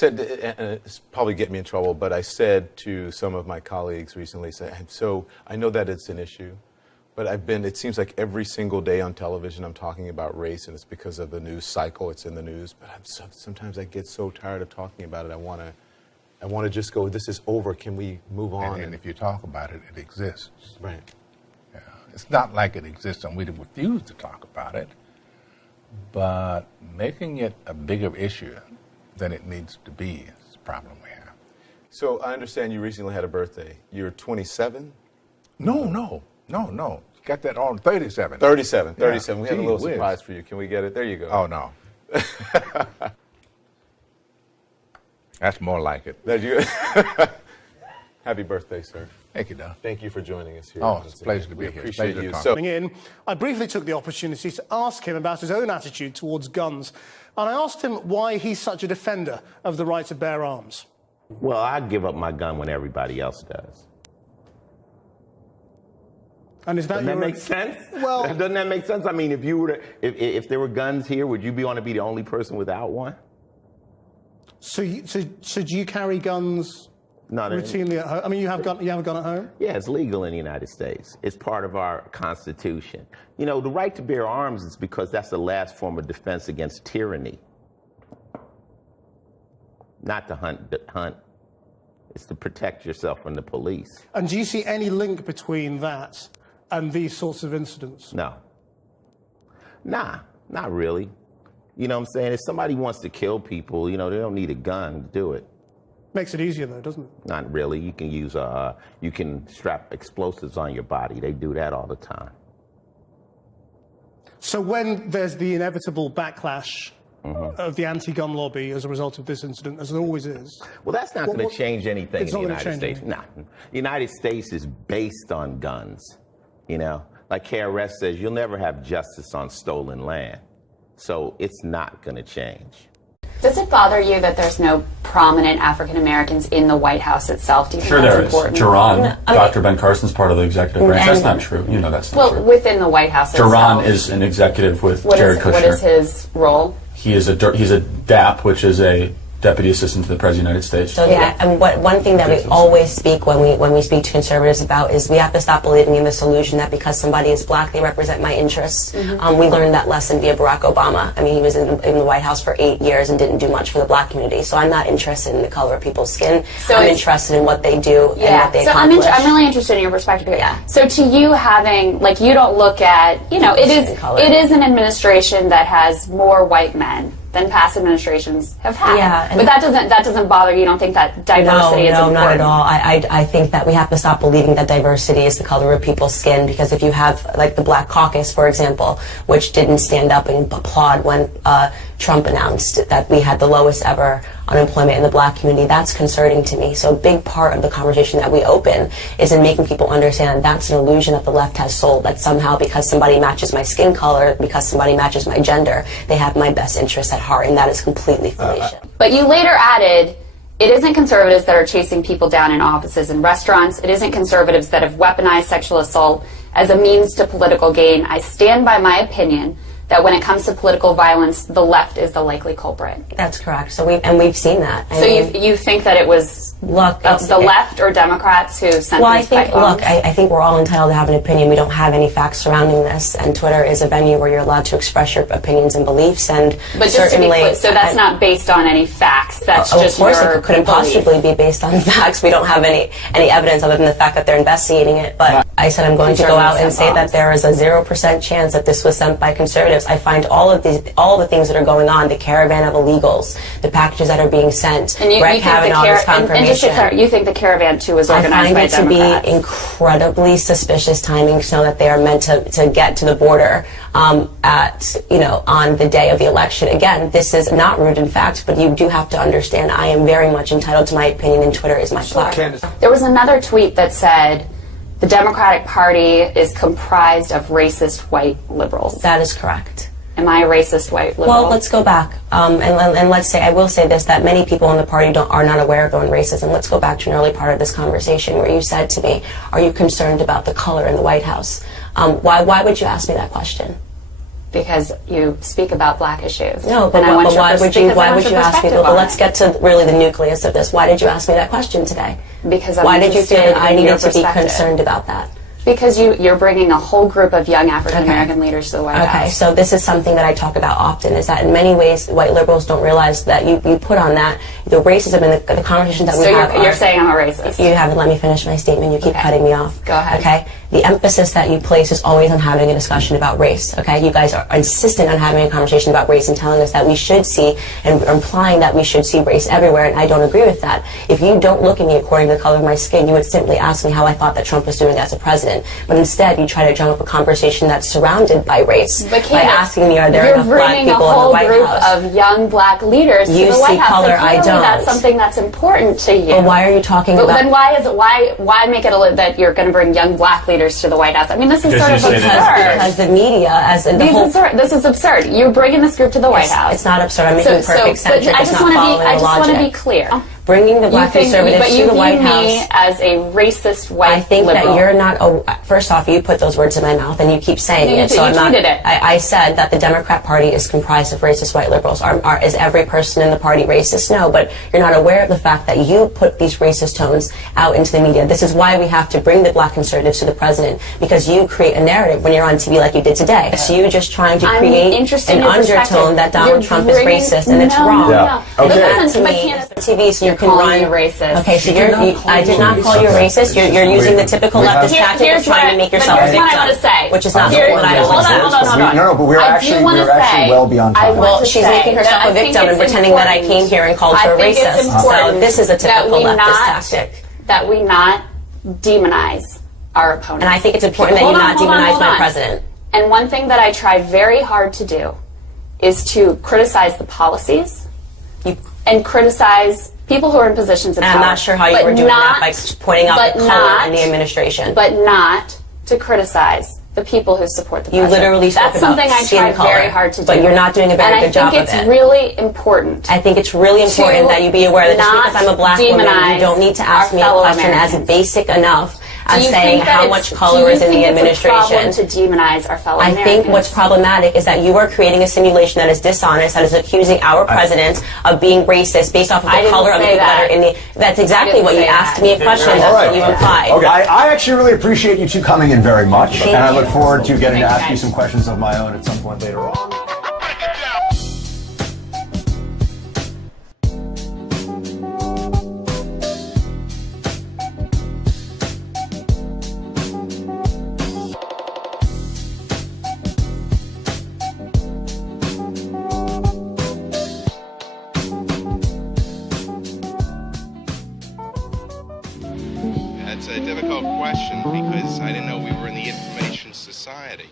Said, and it's probably get me in trouble, but I said to some of my colleagues recently, so I know that it's an issue, but it seems like every single day on television I'm talking about race, and it's because of the news cycle, it's in the news, but sometimes I get so tired of talking about it, I want to just go, this is over, can we move on? And if you talk about it, it exists. Right. Yeah. It's not like it exists and we refuse to talk about it, but making it a bigger issue than it needs to be is the problem we have. So I understand you recently had a birthday. You're 27? No. You got that on 37. 37. Yeah. We have a little surprise for you. Can we get it? There you go. Oh, no. That's more like it. Happy birthday, sir. Thank you, Don. Thank you for joining us here. Oh, it's a pleasure to be here. Appreciate you. So, I briefly took the opportunity to ask him about his own attitude towards guns, and I asked him why he's such a defender of the right to bear arms. Well, I give up my gun when everybody else does. And is that Doesn't that make sense? Well, doesn't that make sense? I mean, if you were to, if there were guns here, would you want to be the only person without one? So do you carry guns routinely at home? I mean, you have a gun at home? Yeah, it's legal in the United States. It's part of our Constitution. You know, the right to bear arms is because that's the last form of defense against tyranny. Not to hunt. It's to protect yourself from the police. And do you see any link between that and these sorts of incidents? No. Nah, not really. You know what I'm saying? If somebody wants to kill people, you know, they don't need a gun to do it. Makes it easier, though, doesn't it? Not really. You can use you can strap explosives on your body. They do that all the time. So when there's the inevitable backlash of the anti-gun lobby as a result of this incident, as there always is. Well, that's not going to change anything in the United States. No. The United States is based on guns. You know, like KRS says, you'll never have justice on stolen land. So it's not going to change. Does it bother you that there's no prominent African Americans in the White House itself? Do you think sure that's there is. important? Jerron, Dr. Ben Carson's part of the executive branch. That's not true. You know that's not true. Well, within the White House itself. Jerron is an executive with Jared Kushner. What is his role? He's a DAP, which is a Deputy Assistant to the President of the United States. So yeah, and one thing that we always speak when we speak to conservatives about is we have to stop believing in this illusion that because somebody is black, they represent my interests. We learned that lesson via Barack Obama. I mean, he was in the White House for 8 years and didn't do much for the black community. So I'm not interested in the color of people's skin. So I'm interested in what they do and what they accomplish. I'm really interested in your perspective here. Yeah. So to you having, like, you don't look at, you know, it is an administration that has more white men than past administrations have had. Yeah, but that doesn't bother you. You don't think that diversity is important? No, not at all. I think that we have to stop believing that diversity is the color of people's skin, because if you have, like, the Black Caucus, for example, which didn't stand up and applaud when Trump announced that we had the lowest ever unemployment in the black community, that's concerning to me. So a big part of the conversation that we open is in making people understand that's an illusion that the left has sold, that somehow because somebody matches my skin color, because somebody matches my gender, they have my best interests at heart, and that is completely fallacious. But you later added, it isn't conservatives that are chasing people down in offices and restaurants. It isn't conservatives that have weaponized sexual assault as a means to political gain. I stand by my opinion that when it comes to political violence, the left is the likely culprit. That's correct. So we've seen that. So you think that it was the left or Democrats who sent these spike bombs? I think we're all entitled to have an opinion. We don't have any facts surrounding this, and Twitter is a venue where you're allowed to express your opinions and beliefs. And but just to be clear, so that's not based on any facts. That's just your belief. Of course, it couldn't belief. Possibly be based on facts. We don't have any evidence other than the fact that they're investigating it. But I said I'm going to go out and say that there is a 0% chance that this was sent by conservatives. I find all the things that are going on, the caravan of illegals, the packages that are being sent, and you think just to clarify, you think the caravan too was organized by Democrats? I find it to be incredibly suspicious timing to know that they are meant to get to the border on the day of the election. Again, this is not rooted in fact, but you do have to understand I am very much entitled to my opinion, and Twitter is my platform. There was another tweet that said the Democratic Party is comprised of racist white liberals. That is correct. Am I a racist white liberal? Well, let's go back. And let's say, I will say this, that many people in the party are not aware of their own racism. Let's go back to an early part of this conversation where you said to me, are you concerned about the color in the White House? Why would you ask me that question? because you speak about black issues. No, but, And I want your why would you? because I Why want would your you ask me? perspective But on let's it. get to really the nucleus of this. Why did you ask me that question today? Because I'm why did you feel interested that I in your needed to be perspective. concerned about that? Because you're bringing a whole group of young African American leaders to the White House. Okay, so this is something that I talk about often, is that in many ways white liberals don't realize that you put on that the racism and the conversations that we have. So you're saying I'm a racist. You haven't let me finish my statement. You keep cutting me off. Go ahead. Okay? The emphasis that you place is always on having a discussion about race. Okay? You guys are insistent on having a conversation about race and telling us that we should see, and implying that we should see race everywhere, and I don't agree with that. If you don't look at me according to the color of my skin, you would simply ask me how I thought that Trump was doing as a president. But instead, you try to drum up a conversation that's surrounded by race But by asking me, are there you're enough black bringing people a in the whole White group House? of young black leaders to You the see White House. color, So I clearly don't. That's something that's important to you. But why are you talking But about? then why make it that you're going to bring young black leaders to the White House? I mean, this is Because sort of you say absurd. Because the media, as in the whole. This is absurd. You're bringing this group to the White House. It's not absurd. I'm making perfect sense. But I just want to be clear. Bringing the black conservatives to the White But you view me House. as a racist white I think liberal. that you're not. First off, you put those words in my mouth, and you keep saying You it. So you I'm not. tweeted it. I said that the Democrat Party is comprised of racist white liberals. Is every person in the party racist? No, but you're not aware of the fact that you put these racist tones out into the media. This is why we have to bring the black conservatives to the president, because you create a narrative when you're on TV like you did today. So you're just trying to create an undertone that Donald Trump is racist, and it's wrong. Yeah. But Okay. listen, To but me, Candace, TV, so you you're can calling run. me racist. Okay, so I did not call you racist. You're using the typical leftist tactic of trying to make yourself a Here's what I want to victim, say. which is not Here- what I hold always on, say. hold on, hold on. No, but we're I do actually wanna say- well beyond I time. want Well, to she's say making herself that a I think victim and it's pretending that I important. came here and called her I think it's racist. important So this is a typical that we leftist tactic. That we not demonize our opponents. And I think it's important that you not demonize my president. And one thing that I try very hard to do is to criticize the policies and criticize people who are in positions of And power. I'm not sure how you but were doing not, that by pointing out but the color not- in the administration. But not to criticize the people who support the You president. literally spoke That's about something I skin try color, very hard to do. but you're not doing a very good job of And I think it. it's really important. I think it's really important that you be aware that just because I'm a black woman, you don't need to ask me a question as basic enough as saying how much color is in the administration. To demonize our fellow I Americans? think what's problematic is that you are creating a simulation that is dishonest, that is accusing our president of being racist based off of I the color of the didn't people say that are in the. That's exactly what you asked me a question. That's what you implied. Okay, I actually really appreciate you two coming in very much, Thank and I you. look forward to getting to Thank you, ask you guys. some questions of my own at some point later on. That's a difficult question because I didn't know we were in the information society.